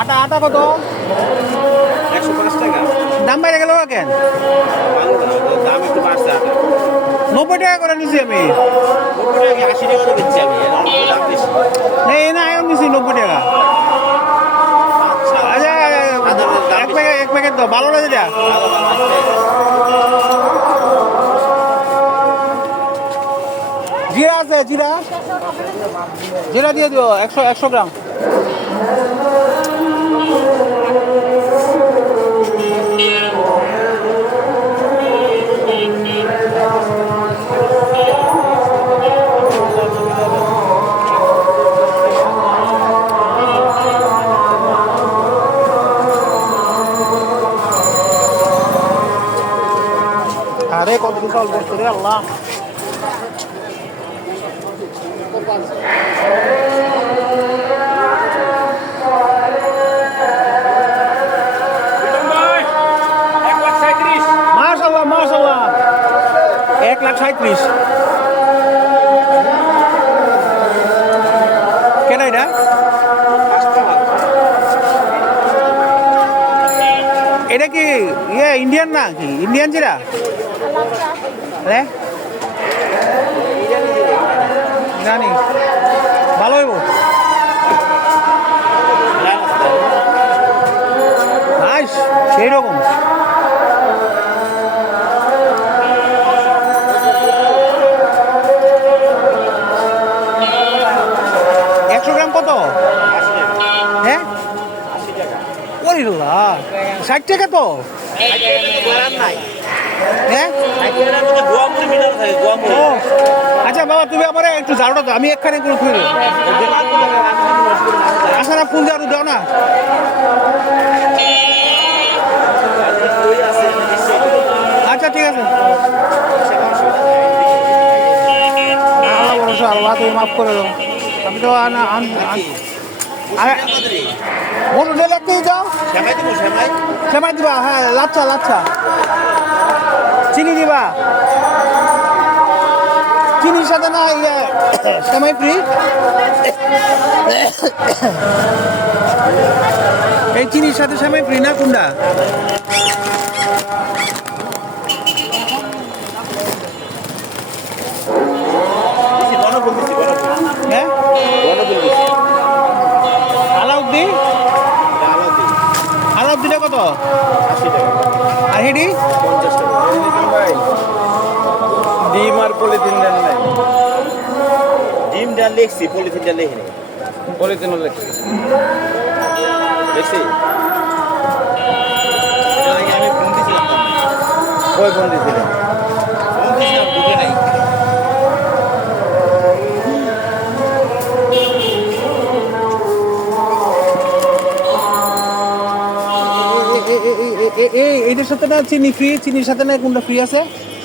আটা আটা কত? দাম বাইরে গেল কেন নব্বই টাকা করে নিছি আমি। এই না আয়ন নিছি নব্বই টাকা। আচ্ছা, আচ্ছা, আচ্ছা, আচ্ছা এক প্যাকেট এক তো ভালো লাগে যেটা আছে জিরা? জিরা দিয়ে দিও একশো একশো গ্রাম। আরে কত বিশাল বস্তু এক লাখ সাঁত্রিশ কেন এটা? এটা কি ইয়ে ইন্ডিয়ান না কি? ইন্ডিয়ান জিরা? রে জানি। ষাট টাকা তো? হ্যাঁ? আচ্ছা বাবা, তুমি আমার একটু ঝাড়ুটা দাও আমি একখানে করে আসা না ফুল ঝাড়ু দাও না। আচ্ছা ঠিক আছে। আল্লাহ আল্লাহ তুমি মাফ করে দাও। আমি তো আনা আন ডেলে একটু যাও। সেমাই দিবা হ্যাঁ লাচ্ছা লাচ্ছা। চিনি দিবা। চিনির সাথে না ইয়ে সেমাই ফ্রি এই চিনির সাথে সেমাই ফ্রি না কোনটা? আর ডিম আর পলিথিন দেন নাই। ডিম ডাল লিখছি পলিথিন ডাল লিখিনি পলিথিনও লিখছি। দেখছি আমি ফোন দিয়েছিলাম কই ফোন দিয়েছিলেন এই এদের সাথে না চিনি ফ্রি চিনির সাথে না কোনটা ফ্রি আছে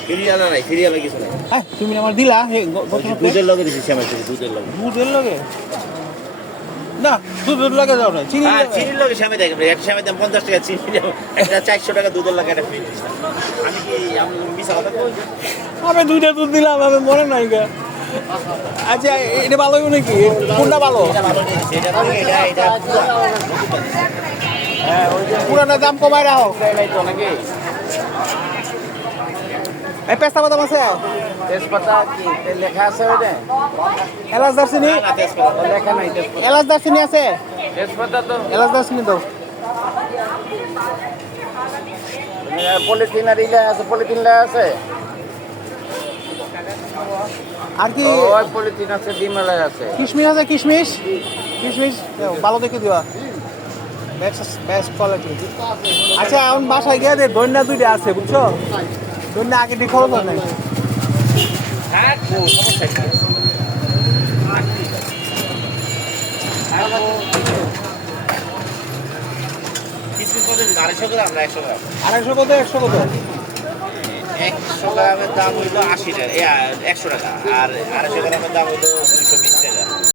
ফিরি আনা নাই ফিরি আনা কিছু নাই হ্যাঁ তুমি আমার দিলা। দুধের লগে দিছি শ্যামাই থেকে দুধের লগে দুধের লগে না দুধের লগে দাও না চিনি চিনির লগে একটা দাম পঞ্চাশ টাকা চিনি একটা চারশো টাকা দুধের লাগে একটা ফ্রি আমি কি আমি মিশা কথা আমি দুইটা দুধ দিলাম আমি মনে নাই গা আচ্ছা এটা ভালো নাকি কোনটা ভালো পুরানোর দাম কমাই রাখো। এই পেস্তা বাদাম আছে? তেজপাতা কি? লেখা আছে ওইটা? এলাচ দারচিনি? লেখা নাই এলাচ দারচিনি আছে? তেজপাতা তো এলাচ দারচিনি দাও। পলিথিন আর ইলা আছে পলিথিন লা আছে? আর কি? পলিথিন আছে ডিমেলা আছে। কিশমিশ আছে কিশমিশ? কিশমিশ? ভালো দেখে দিবা। বেস্ট কোয়ালিটি আচ্ছা এখন বাসায় গিয়ে দে দৈন্যা দুইটা আছে বুঝছ? দৈন্যা আগে দিয়ে খরচ হয় হ্যাঁ কত আড়াইশো কত একশো কত? একশো গ্রামের দাম হইল আশি টাকা একশো টাকা। আর আড়াইশো গ্রামের দাম হইল